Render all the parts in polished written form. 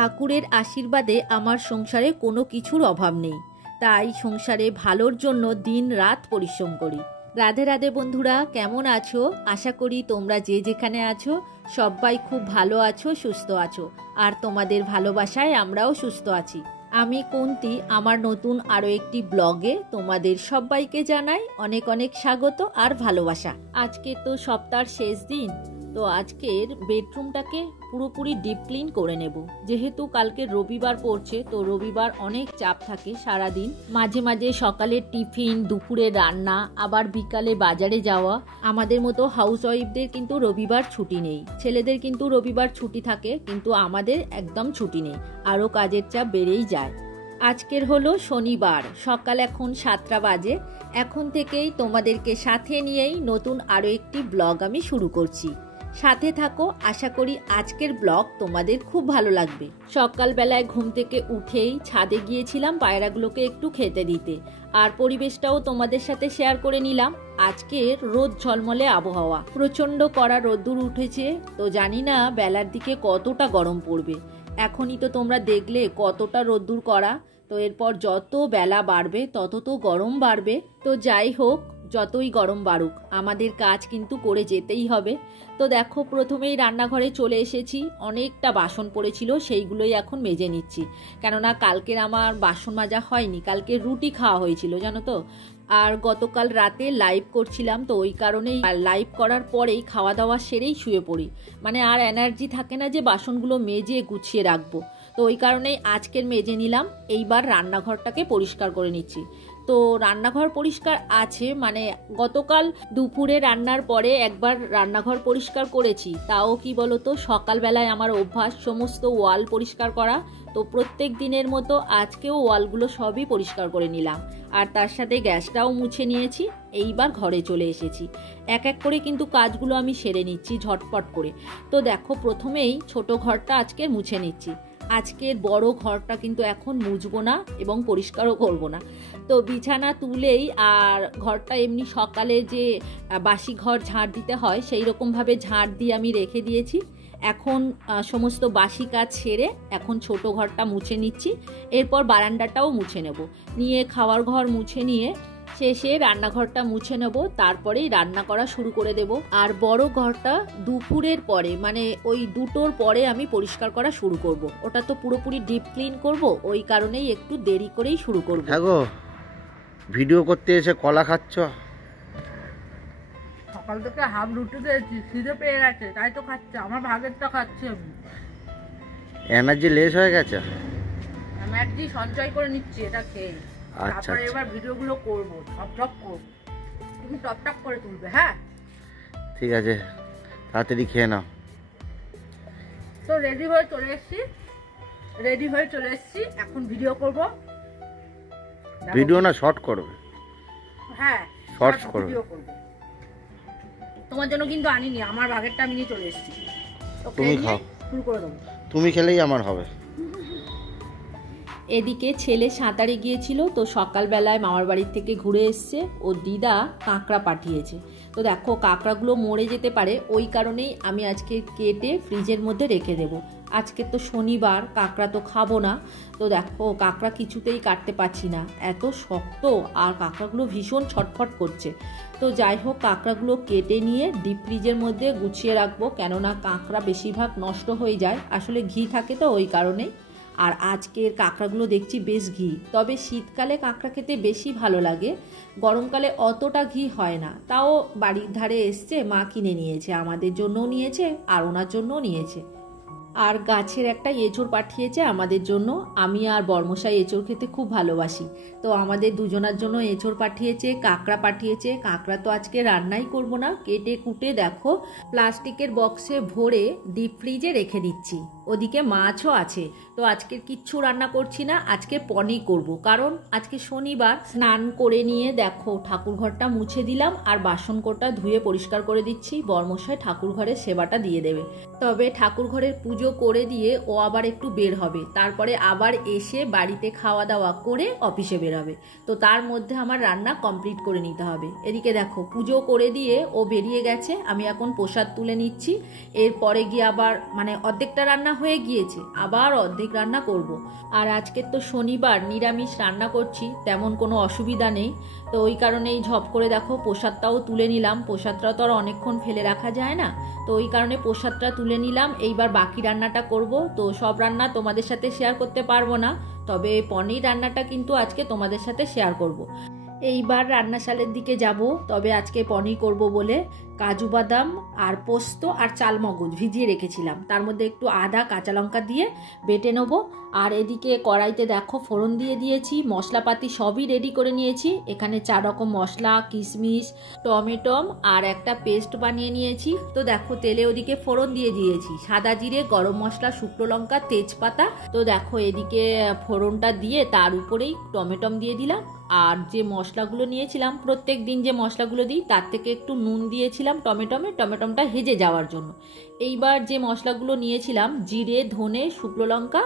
ঠাকুরের আশীর্বাদে আমার সংসারে কোনো কিছুর অভাব নেই, তাই সংসারে ভালোর জন্য দিন রাত পরিশ্রম করি। রাধে রাধে বন্ধুরা, কেমন আছো? আশা করি তোমরা যে যেখানে আছো সবাই খুব ভালো আছো, সুস্থ আছো, আর তোমাদের ভালোবাসায় আমরাও সুস্থ আছি। আমি কুন্তি, আমার নতুন আরও একটি ব্লগে তোমাদের সবাইকে জানাই অনেক অনেক স্বাগত আর ভালোবাসা। আজকে তো সপ্তাহের শেষ দিন, তো আজকের বেডরুমটাকে পুরোপুরি ডিপ ক্লিন করে নেব। যেহেতু কালকে রবিবার পড়ছে, তো রবিবার অনেক চাপ থাকে সারাদিন, মাঝে মাঝে সকালের টিফিন, দুপুরে রান্না, আবার বিকালে বাজারে যাওয়া। আমাদের মতো হাউস ওয়াইফদের কিন্তু রবিবার ছুটি নেই, ছেলেদের কিন্তু রবিবার ছুটি থাকে, কিন্তু আমাদের একদম ছুটি নেই, আরও কাজের চাপ বেড়েই যায়। আজকের হলো শনিবার, সকাল এখন 7টা বাজে। এখন থেকেই তোমাদেরকে সাথে নিয়েই নতুন আরও একটি ব্লগ আমি শুরু করছি। সাথে থাকো, আশা করি আজকের ব্লগ তোমাদের খুব ভালো লাগবে। সকালবেলায় ঘুম থেকে উঠেই ছাদে গিয়েছিলাম পায়রাগুলোকে একটু খেতে দিতে, আর পরিবেশটাও তোমাদের সাথে শেয়ার করে নিলাম। আজকের রোদ ঝলমলে আবহাওয়া, প্রচণ্ড কড়া রোদ্দুর উঠেছে, তো জানি না বেলার দিকে কতটা গরম পড়বে। এখনই তো তোমরা দেখলে কতটা রোদ্দুর করা, তো এরপর যত বেলা বাড়বে তত তো গরম বাড়বে। তো যাই হোক, যতই গরম বাড়ুক আমাদের কাজ কিন্তু করে যেতেই হবে। তো দেখো, প্রথমেই রান্নাঘরে চলে এসেছি। অনেকটা বাসন পড়েছিল, সেইগুলোই এখন মেজে নিচ্ছি, কেননা কালকের আমার বাসন মাজা হয়নি। কালকে রুটি খাওয়া হয়েছিল জানো তো, আর গতকাল রাতে লাইভ করছিলাম, তো ওই কারণেই লাইভ করার পরেই খাওয়া দাওয়া সেরেই শুয়ে পড়ি, মানে আর এনার্জি থাকে না যে বাসনগুলো মেজে গুছিয়ে রাখবো। তো ওই কারণেই আজকের মেজে নিলাম। এইবার রান্নাঘরটাকে পরিষ্কার করে নিচ্ছি। তো রান্নাঘর পরিষ্কার আছে, মানে গতকাল দুপুরে রান্নার পরে একবার রান্নাঘর পরিষ্কার করেছি, তাও কি বলতো সকালবেলায় আমার অভ্যাস সমস্ত ওয়াল পরিষ্কার করা, তো প্রত্যেক দিনের মতো আজকেও ওয়ালগুলো সবই পরিষ্কার করে নিলাম, আর তার সাথে গ্যাসটাও মুছে নিয়েছি। এইবার ঘরে চলে এসেছি, এক এক করে কিন্তু কাজগুলো আমি সেরে নিচ্ছি ঝটপট করে। তো দেখো, প্রথমেই ছোট ঘরটা আজকে মুছে নিচ্ছি। আজকের বড় ঘরটা কিন্তু এখন মুছবো না এবং পরিষ্কারও করব না। তো বিছানা তুলেই আর ঘরটা এমনি সকালে যে বাসি ঘর ঝাড় দিতে হয় সেই রকমভাবে ঝাড় দিয়ে আমি রেখে দিয়েছি। এখন সমস্ত বাসি কাজ সেরে এখন ছোট ঘরটা মুছে নিচ্ছি, এরপর বারান্দাটাও মুছে নেব, নিয়ে খাওয়ার ঘর মুছে নিয়ে শেষে রান্নাঘরটা মুছে নেব, তারপরেই রান্না করা শুরু করে দেব। আর বড় ঘরটা দুপুরের পরে, মানে ওই 2টোর পরে আমি পরিষ্কার করা শুরু করব। ওটা তো পুরোপুরি ডিপ ক্লিন করব, ওই কারণেই একটু দেরি করেই শুরু করব। দেখো, ভিডিও করতে এসে কলা খাচ্ছ? সকাল থেকে হাফ রুটি খেয়েছি, খিদে পেয়ে গেছে, তাই তো খাচ্ছে। আমার ভাগেরটা খাচ্ছে। এনার্জি লেস হয়ে গেছে, এনার্জি সঞ্চয় করে নিচ্ছি এটা খেয়ে। আচ্ছা, তারপরে এবার ভিডিওগুলো করবো, টপ করবো। তুমি টপ করে তুলবে, হ্যাঁ? ঠিক আছে, তাড়াতাড়ি খেয়ে নাও। তো রেডি হয়ে চলে এসেছি, এখন ভিডিও করব। ভিডিও না, শর্ট করবে? হ্যাঁ, শর্টস করবে। ভিডিও করব। তোমার জন্য কিন্তু আনিনি, আমার ভাগেরটা আমি নিয়ে চলে এসেছি। তুমি খাও, শুরু করে দেবো। তুমি খেলেই আমার হবে। এদিকে ছেলে সাঁতারে গিয়েছিল, তো সকালবেলায় মামার বাড়ির থেকে ঘুরে এসছে, ও দিদা কাঁকড়া পাঠিয়েছে। তো দেখো, কাঁকড়াগুলো মরে যেতে পারে, ওই কারণেই আমি আজকে কেটে ফ্রিজের মধ্যে রেখে দেবো। আজকে তো শনিবার, কাঁকড়া তো খাবো না। তো দেখো, কাঁকড়া কিছুতেই কাটতে পারছি না, এত শক্ত, আর কাঁকড়াগুলো ভীষণ ছটফট করছে। তো যাই হোক, কাঁকড়াগুলো কেটে নিয়ে ডিপ ফ্রিজের মধ্যে গুছিয়ে রাখবো, কেননা কাঁকড়া বেশিরভাগ নষ্ট হয়ে যায়, আসলে ঘি থাকে তো ওই কারণেই। আর আজকের কাঁকড়াগুলো দেখছি বেশ ঘি, তবে শীতকালে কাঁকড়া খেতে বেশি ভালো লাগে, গরমকালে অতটা ঘি হয় না। তাও বাড়ির ধারে এসছে, মা কিনে নিয়েছে, আমাদের জন্যও নিয়েছে আর ওনার জন্যও নিয়েছে। আর গাছের একটা এঁচোড় পাঠিয়েছে আমাদের জন্য, আমি আর বর্মশাই এঁচোড় খেতে খুব ভালোবাসি, তো আমাদের দুজনার জন্য এঁচোড় পাঠিয়েছে, কাঁকড়া পাঠিয়েছে। কাঁকড়া তো আজকে রান্নাই করব না, কেটে কুটে দেখো প্লাস্টিকের বক্সে ভরে ডিপ ফ্রিজে রেখে দিচ্ছি। ওদিকে মাছও আছে, তো আজকে কিচ্ছু রান্না করছি না, আজকে পনির করব, কারণ আজকে শনিবার। স্নান করে নিয়ে দেখো ঠাকুর ঘরটা মুছে দিলাম, আর বাসন কোটা ধুয়ে পরিষ্কার করে দিচ্ছি। বর্মশাই ঠাকুর ঘরের সেবাটা দিয়ে দেবে, তবে ঠাকুর ঘরের পুজো করে দিয়ে ও আবার একটু বের হবে, তারপরে আবার এসে বাড়িতে খাওয়া দাওয়া করে অফিসে বের হবে। তো তার মধ্যে আমার রান্না কমপ্লিট করে নিতে হবে। এদিকে দেখো, পুজো করে দিয়ে ও বেরিয়ে গেছে, আমি এখন প্রসাদ তুলে নিচ্ছি। এরপরে গিয়ে আবার, মানে অর্ধেকটা রান্না হয়ে গিয়েছে, আবার অর্ধেক রান্না করব। আর আজকে তো শনিবার, নিরামিষ রান্না করছি, তেমন কোনো অসুবিধা নেই। তো ওই কারণেই ঝপ করে দেখো প্রসাদটাও তুলে নিলাম। প্রসাদটা তো আর অনেকক্ষণ ফেলে রাখা যায় না, তো ওই কারণে প্রসাদটা তুলে নিলাম। এইবার বাকি রান্নাটা করব। তো সব রান্না তোমাদের সাথে শেয়ার করতে পারবো না, তবে পনির রান্নাটা কিন্তু আজকে তোমাদের সাথে শেয়ার করব। এইবার রান্নাশালের দিকে যাব, তবে আজকে পনির করব বলে কাজু বাদাম আর পোস্ত আর চালমগজ ভিজিয়ে রেখেছিলাম, তার মধ্যে একটু আদা কাঁচা লঙ্কা দিয়ে বেটে নেবো। আর এদিকে কড়াইতে দেখো ফোড়ন দিয়ে দিয়েছি, মশলাপাতি সবই রেডি করে নিয়েছি। এখানে 4 রকম মশলা, কিশমিশ, টমেটম আর একটা পেস্ট বানিয়ে নিয়েছি। তো দেখো তেলে ওদিকে ফোড়ন দিয়ে দিয়েছি, সাদা জিরে, গরম মশলা, শুকনো লঙ্কা, তেজপাতা। তো দেখো এদিকে ফোড়নটা দিয়ে তার উপরেই টমেটম দিয়ে দিলাম। আর যে মশলাগুলো নিয়েছিলাম, প্রত্যেক দিন যে মশলাগুলো দিই তার থেকে একটু নুন দিয়েছিলাম টমেটমটা হেজে যাওয়ার জন্য। এইবার যে মশলাগুলো নিয়েছিলাম, জিরে, ধনে, শুকনো লঙ্কা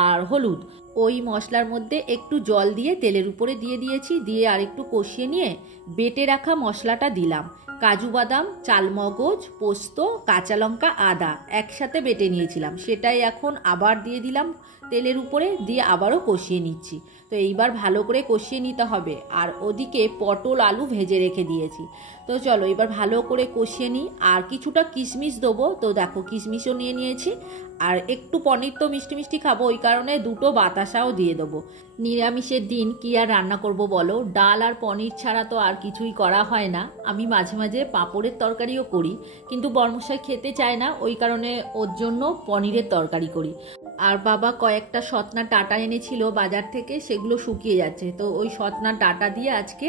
আর হলুদ, ওই মশলার মধ্যে একটু জল দিয়ে তেলের উপরে দিয়ে দিয়েছি। দিয়ে আর একটু কষিয়ে নিয়ে বেটে রাখা মশলাটা দিলাম। কাজু বাদাম, চালমগজ, পোস্ত, কাঁচা লঙ্কা, আদা একসাথে বেটে নিয়েছিলাম, সেটাই এখন আবার দিয়ে দিলাম তেলের উপরে, দিয়ে আবারও কষিয়ে নিচ্ছি। তো এইবার ভালো করে কষিয়ে নিতে হবে। আর ওদিকে পটল আলু ভেজে রেখে দিয়েছি। তো চলো এবার ভালো করে কষিয়ে নিই। আর কিছুটা কিশমিশ দেবো, তো দেখো কিশমিশও নিয়ে নিয়েছি। আর একটু পনির তো মিষ্টি মিষ্টি খাবো, ওই কারণে 2টো বাতাসাও দিয়ে দেবো। নিরামিষের দিন কি আর রান্না করব বলো, ডাল আর পনির ছাড়া তো আর কিছুই করা হয় না। আমি মাঝে মাঝে পাঁপড়ের তরকারিও করি, কিন্তু বর্মশাই খেতে চায় না, ওই কারণে ওর জন্য পনিরের তরকারি করি। আর বাবা কয়েকটা সতনা ডাঁটা এনেছিল বাজার থেকে, সেগুলো শুকিয়ে যাচ্ছে, তো ওই সতনা ডাঁটা দিয়ে আজকে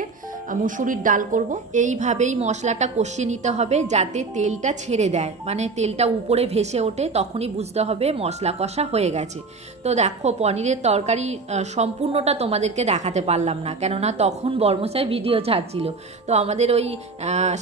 মুসুরির ডাল করব। এইভাবেই মশলাটা কষিয়ে নিতে হবে যাতে তেলটা ছেড়ে দেয়, মানে তেলটা উপরে ভেসে ওঠে, তখনই বুঝতে হবে মশলা কষা হয়ে গেছে। তো দেখো পনিরের তরকারি সম্পূর্ণটা তোমাদেরকে দেখাতে পারলাম না, কেননা তখন বর্মশাই ভিডিও ছাড়ছিল। তো আমাদের ওই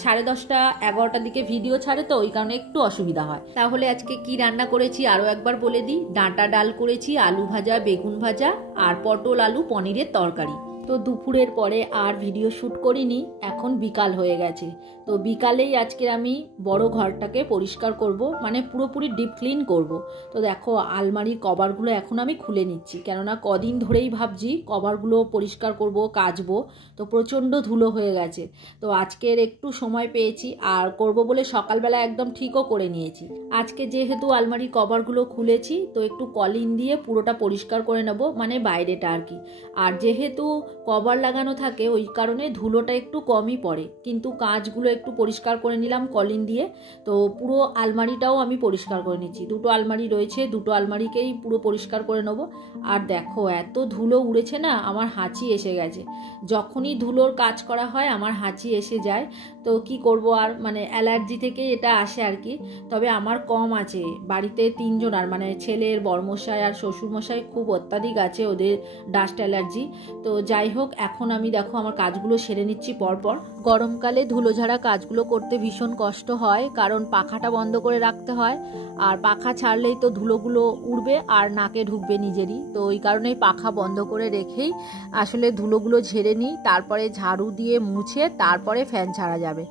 10:30 11টার দিকে ভিডিও ছাড়ে, তো ওই কারণে একটু অসুবিধা হয়। তাহলে আজকে কি রান্না করেছি আরও একবার বলে দিই। ডাঁটা ডাল করেছি, আলু ভাজা, বেগুন ভাজা আর পটল আলু পনিরের তরকারি। তো দুপুরের পরে আর ভিডিও শ্যুট করিনি, এখন বিকাল হয়ে গেছে। তো বিকালেই আজকে আমি বড় ঘরটাকে পরিষ্কার করব, মানে পুরোপুরি ডিপ ক্লিন করব। তো দেখো আলমারির কভারগুলো এখন আমি খুলে নিচ্ছি, কেননা কদিন ধরেই ভাবছি কভারগুলো পরিষ্কার করব, কাচবো, তো প্রচণ্ড ধুলো হয়ে গেছে। তো আজকের একটু সময় পেয়েছি আর করব বলে সকালবেলা একদম ঠিকও করে নিয়েছি। আজকে যেহেতু আলমারির কভারগুলো খুলেছি, তো একটু কলিন দিয়ে পুরোটা পরিষ্কার করে নেব, মানে বাইরেটা আর কি। আর যেহেতু কভার লাগানো থাকে ওই কারণে ধুলোটা একটু কমই পড়ে, কিন্তু কাঁচগুলো একটু পরিষ্কার করে নিলাম কলিন দিয়ে। তো পুরো আলমারিটাও আমি পরিষ্কার করে নিচ্ছি, 2টো আলমারি রয়েছে, 2টো আলমারিকেই পুরো পরিষ্কার করে নেবো। আর দেখো এত ধুলো উড়েছে না, আমার হাঁচি এসে গেছে। যখনই ধুলোর কাজ করা হয় আমার হাঁচি এসে যায়। তো কি করব আর, মানে অ্যালার্জি থেকে এটা আসে আর কি। তবে আমার কম আছে, বাড়িতে 3 জন, আর মানে ছেলের বড়মশাই আর শ্বশুরমশাই খুব অত্যাধিক আছে, ওদের ডাস্ট অ্যালার্জি। তো যাই হোক, এখন আমি দেখো আমার কাজগুলো সেরে নিচ্ছি পরপর। গরমকালে ধুলো ঝাড়া কাজগুলো করতে ভীষণ কষ্ট হয়, কারণ পাখাটা বন্ধ করে রাখতে হয়, আর পাখা ছাড়লেই তো ধুলোগুলো উড়বে আর নাকে ঢুকবে নিজেরই। তো ওই কারণেই পাখা বন্ধ করে রেখেই আসলে ধুলোগুলো ঝেড়ে নিই, তারপরে ঝাড়ু দিয়ে মুছে তারপরে ফ্যান ছাড়া যাবে।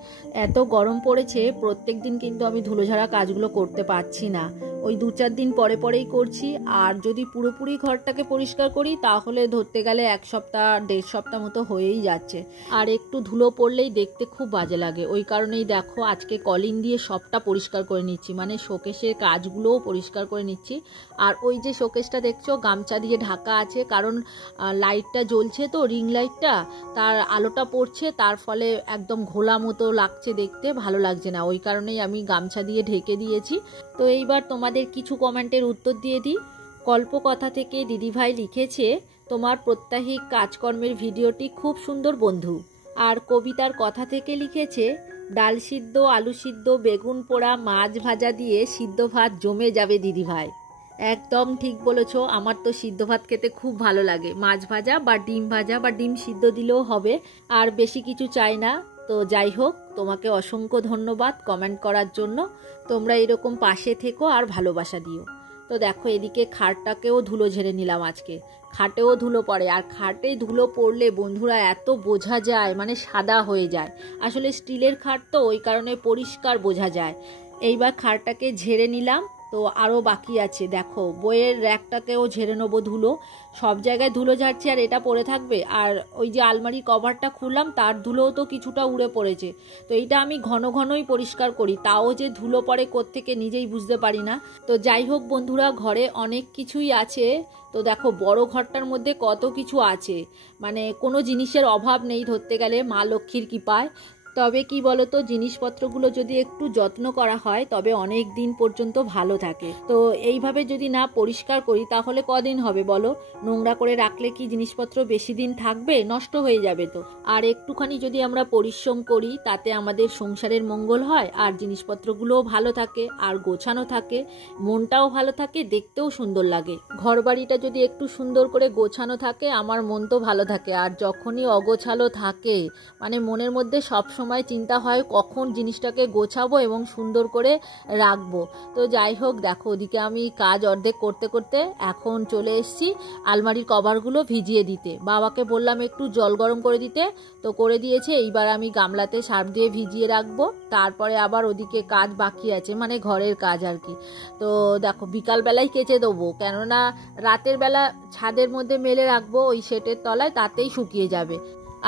এত গরম পড়েছে, প্রত্যেক দিন কিন্তু আমি ধুলো ঝাড়া কাজগুলো করতে পারছি না, ওই 2-4 দিন পরে পরেই করছি। আর যদি পুরোপুরি ঘরটাকে পরিষ্কার করি তাহলে ধরতে গেলে 1 সপ্তাহ 1.5 সপ্তাহ মতো হয়েই যাচ্ছে। আর একটু ধুলো পড়লেই দেখতে খুব বাজে লাগে, ওই কারণেই দেখো আজকে কলিন দিয়ে সবটা পরিষ্কার করে নিচ্ছি, মানে শোকেসের কাজগুলোও পরিষ্কার করে নিচ্ছি। আর ওই যে শোকেসটা দেখছো গামছা দিয়ে ঢাকা আছে, কারণ লাইটটা জ্বলছে, তো রিং লাইটটা, তার আলোটা পড়ছে, তার ফলে একদম ঘোলা মতো লাগছে, দেখতে ভালো লাগছে না, ওই কারণেই আমি গামছা দিয়ে ঢেকে দিয়েছি। তো এইবার তোমাদের কিছু কমেন্টের উত্তর দিয়ে দিই। কল্পকথা থেকে দিদিভাই লিখেছে, তোমার প্রত্যাহিক কাজকর্মের ভিডিওটি খুব সুন্দর বন্ধু। আর কবিতার কথা থেকে লিখেছে, ডাল সিদ্ধ, আলু সিদ্ধ, বেগুন পোড়া, মাছ ভাজা দিয়ে সিদ্ধ ভাত জমে যাবে দিদিভাই। একদম ঠিক বলেছো, আমার তো সিদ্ধ ভাত খেতে খুব ভালো লাগে, মাছ ভাজা বা ডিম ভাজা বা ডিম সিদ্ধ দিলেও হবে, আর বেশি কিছু চাই না। তো যাই হোক, তোমাকে অসংখ্য ধন্যবাদ কমেন্ট করার জন্য। তোমরা এরকম পাশে থেকো আর ভালোবাসা দিও। তো দেখো এদিকে খাটটাকেও ধুলো ঝেড়ে নিলাম, আজকে খাটেও ধুলো পড়ে, আর খাটে ধুলো পড়লে বন্ধুরা এত বোঝা যায়, মানে সাদা হয়ে যায়। আসলে স্টিলের খাট তো, ওই কারণে পরিষ্কার বোঝা যায়। এইবার খাটটাকে ঝেড়ে নিলাম, তো আরও বাকি আছে। দেখো বইয়ের র্যাকটাকেও ঝেড়ে নেবো, ধুলো সব জায়গায় ধুলো ঝাড়ছি আর এটা পড়ে থাকবে। আর ওই যে আলমারির কভারটা খুললাম তার ধুলোও তো কিছুটা উড়ে পড়েছে। তো এইটা আমি ঘন ঘনই পরিষ্কার করি, তাও যে ধুলো পড়ে কোত্থেকে নিজেই বুঝতে পারি না। তো যাই হোক বন্ধুরা, ঘরে অনেক কিছুই আছে। তো দেখো বড় ঘরটার মধ্যে কত কিছু আছে, মানে কোনো জিনিসের অভাব নেই ধরতে গেলে মা লক্ষ্মীর কৃপায়। তবে কি বলতো, জিনিসপত্রগুলো যদি একটু যত্ন করা হয় তবে অনেক দিন পর্যন্ত ভালো থাকে। তো এইভাবে যদি না পরিষ্কার করি তাহলে কদিন হবে বলো? নোংরা করে রাখলে কি জিনিসপত্র বেশি দিন থাকবে? নষ্ট হয়ে যাবে তো। আর একটুখানি যদি আমরা পরিশ্রম করি তাতে আমাদের সংসারের মঙ্গল হয়, আর জিনিসপত্রগুলোও ভালো থাকে, আর গোছানো থাকে, মনটাও ভালো থাকে, দেখতেও সুন্দর লাগে। ঘর বাড়িটা যদি একটু সুন্দর করে গোছানো থাকে আমার মন তো ভালো থাকে। আর যখনই অগোছালো থাকে মানে মনের মধ্যে সবসময় চিন্তা হয় কখন জিনিসটাকে গোছাবো এবং সুন্দর করে রাখবো। তো যাই হোক দেখো, ওদিকে আমি কাজ অর্ধেক করতে করতে এখন চলে এসেছি আলমারির কভারগুলো ভিজিয়ে দিতে। বাবাকে বললাম একটু জল গরম করে দিতে, তো করে দিয়েছে। এইবার আমি গামলাতে সার্ফ দিয়ে ভিজিয়ে রাখবো, তারপরে আবার ওদিকে কাজ বাকি আছে, মানে ঘরের কাজ আর কি। তো দেখো বিকালবেলায় কেচে দেবো, কেননা রাতের বেলা ছাদের মধ্যে মেলে রাখবো ওই শেটের তলায়, তাতেই শুকিয়ে যাবে।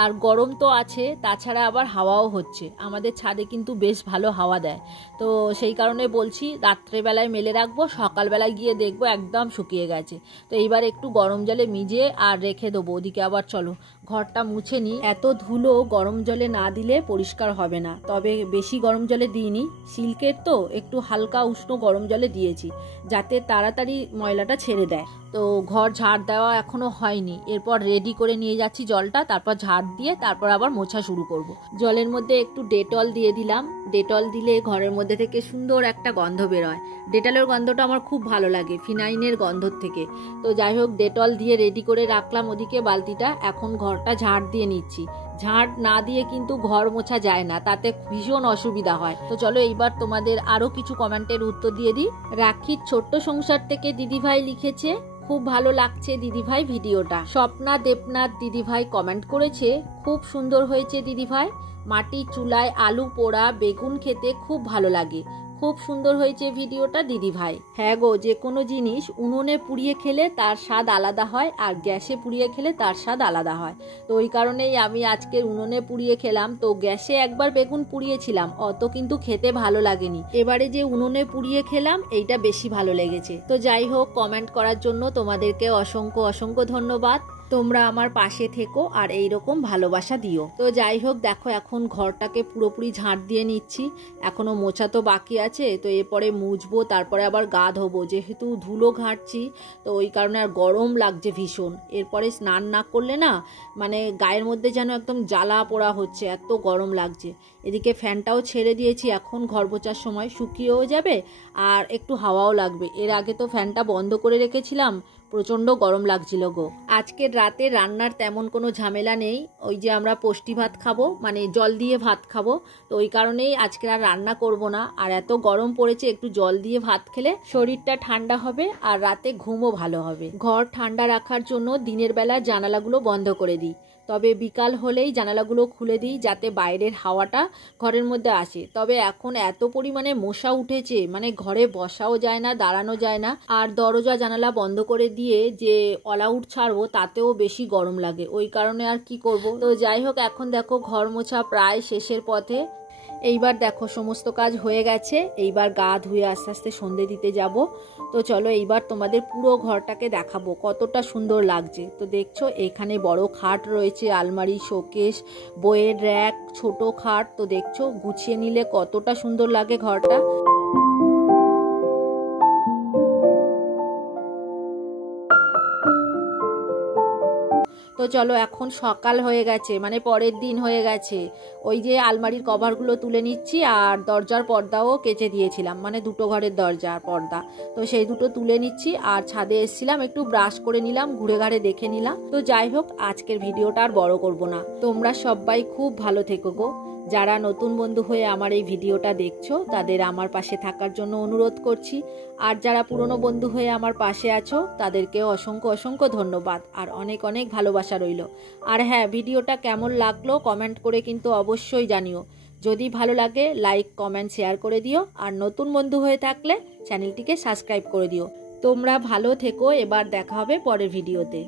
আর গরম তো আছে, তাছাড়া আবার হাওয়াও হচ্ছে, আমাদের ছাদে কিন্তু বেশ ভালো হাওয়া দেয়। তো সেই কারণে বলছি রাত্রেবেলায় মেলে রাখবো, সকালবেলায় গিয়ে দেখবো একদম শুকিয়ে গেছে। তো এইবার একটু গরম জলে মিজিয়ে আর রেখে দেবো। ওদিকে আবার চলো ঘরটা মুছে নিই। এত ধুলো গরম জলে না দিলে পরিষ্কার হবে না, তবে বেশি গরম জলে দিইনি, সিল্কের তো একটু হালকা উষ্ণ গরম জলে দিয়েছি যাতে তাড়াতাড়ি ময়লাটা ছেড়ে দেয়। তো ঘর ঝাড় দেওয়া এখনো হয়নি, এরপর রেডি করে নিয়ে যাচ্ছি জলটা, তারপর ঝাড় দিয়ে তারপর আবার মোছা শুরু করব। জলের মধ্যে একটু ডেটল দিয়ে দিলাম, ডেটল দিলে ঘরের মধ্যে থেকে সুন্দর একটা গন্ধ বেরোয়। ডেটলের গন্ধটা আমার খুব ভালো লাগে ফিনাইনের গন্ধর থেকে। তো যাই হোক ডেটল দিয়ে রেডি করে রাখলাম ওদিকে বালতিটা। এখন ঘরটা ঝাড় দিয়ে নিচ্ছি। ঝাড় না দিয়ে কিন্তু ঘর মোছা যায় না, তাতে ভীষণ অসুবিধা হয়। তো চলো এইবার তোমাদের আরো কিছু কমেন্টের উত্তর দিয়ে দিই। রাখির ছোট্ট সংসার থেকে দিদিভাই লিখেছে, খুব ভালো লাগছে দিদিভাই ভিডিওটা। স্বপ্না দেবনাথ দিদিভাই কমেন্ট করেছে, খুব সুন্দর হয়েছে দিদিভাই, মাটির চুলায় আলু পোড়া বেগুন খেতে খুব ভালো লাগে, খুব সুন্দর হয়েছে ভিডিওটা দিদিভাই। হ্যাঁ গো, যে কোনো জিনিস উনুনে পুড়িয়ে খেলে তার স্বাদ আলাদা হয়, আর গ্যাসে পুড়িয়ে খেলে তার স্বাদ আলাদা হয়। তো ওই কারণেই আমি আজকের উনুনে পুড়িয়ে খেলাম। তো গ্যাসে একবার বেগুন পুড়িয়েছিলাম, অত কিন্তু খেতে ভালো লাগেনি। এবারে যে উনুনে পুড়িয়ে খেলাম এইটা বেশি ভালো লেগেছে। তো যাই হোক, কমেন্ট করার জন্য তোমাদেরকে অসংখ্য অসংখ্য ধন্যবাদ। তোমরা আমার পাশে থেকো আর এইরকম ভালোবাসা দিও। তো যাই হোক দেখো, এখন ঘরটাকে পুরোপুরি ঝাঁট দিয়ে নিচ্ছি, এখনো মোছা তো বাকি আছে। তো এরপরে মুছবো, তারপরে আবার গা ধোবো, যেহেতু ধুলো ঘাঁটছি তো ওই কারণে। আর গরম লাগছে ভীষণ, এরপরে স্নান না করলে না মানে গায়ের মধ্যে যেন একদম জ্বালা পোড়া হচ্ছে, এত গরম লাগছে। এদিকে ফ্যানটাও ছেড়ে দিয়েছি, এখন ঘর মোছার সময় শুকিয়েও যাবে আর একটু হাওয়াও লাগবে। এর আগে তো ফ্যানটা বন্ধ করে রেখেছিলাম, প্রচণ্ড গরম লাগছিল গো। আজকের রাতে রান্নার তেমন কোনো ঝামেলা নেই, ওই যে আমরা পুষ্টি ভাত খাবো, মানে জল দিয়ে ভাত খাবো, তো ওই কারণেই আজকে আর রান্না করব না। আর এত গরম পড়েছে, একটু জল দিয়ে ভাত খেলে শরীরটা ঠান্ডা হবে আর রাতে ঘুমও ভালো হবে। ঘর ঠান্ডা রাখার জন্য দিনের বেলা জানালাগুলো বন্ধ করে দিই, তবে বিকাল হলেই জানালাগুলো খুলে দিই যাতে বাইরের হাওয়াটা ঘরের মধ্যে আসে। তবে এখন এত পরিমাণে মশা উঠেছে, মানে ঘরে বসাও যায় না, দাঁড়ানো যায় না। আর দরজা জানালা বন্ধ করে দিয়ে যে অল আউট ছাড়বো তাতেও বেশি গরম লাগে, ওই কারণে আর কি করব। তো যাই হোক, এখন দেখো ঘর মোছা প্রায় শেষের পথে। এইবার দেখো সমস্ত কাজ হয়ে গেছে, এইবার গা ধুয়ে আস্তে আস্তে সন্ধে দিতে যাব। তো চলো এইবার তোমাদের পুরো ঘরটাকে দেখাবো কতটা সুন্দর লাগছে। তো দেখছো এখানে বড় খাট রয়েছে, আলমারি, শোকেস, বইয়ের র্যাক, ছোট খাট। তো দেখছো গুছিয়ে নিলে কতটা সুন্দর লাগে ঘরটা। তো চলো এখন সকাল হয়ে গেছে, মানে পরের দিন হয়ে গেছে। ওই যে আলমারির কভারগুলো তুলে নিচ্ছি, আর দরজার পর্দাও কেচে দিয়েছিলাম, মানে দুটো ঘরের দরজার পর্দা, তো সেই দুটো তুলে নিচ্ছি। আর ছাদে এসেছিলাম, একটু ব্রাশ করে নিলাম, ঘুরে ঘাড়ে দেখে নিলাম। তো যাই হোক, আজকের ভিডিওটা আর বড় করব না। তোমরা সবাই খুব ভালো থেকো গো। যারা নতুন বন্ধু হয়ে আমার এই ভিডিওটা দেখছো তাদের আমার পাশে থাকার জন্য অনুরোধ করছি, আর যারা পুরনো বন্ধু হয়ে আমার পাশে আছো তাদেরকেও অসংখ্য অসংখ্য ধন্যবাদ আর অনেক অনেক ভালোবাসা রইল। আর হ্যাঁ, ভিডিওটা কেমন লাগলো কমেন্ট করে কিন্তু অবশ্যই জানিও। যদি ভালো লাগে লাইক কমেন্ট শেয়ার করে দিও, আর নতুন বন্ধু হয়ে থাকলে চ্যানেলটিকে সাবস্ক্রাইব করে দিও। তোমরা ভালো থেকো, এবার দেখা হবে পরের ভিডিওতে।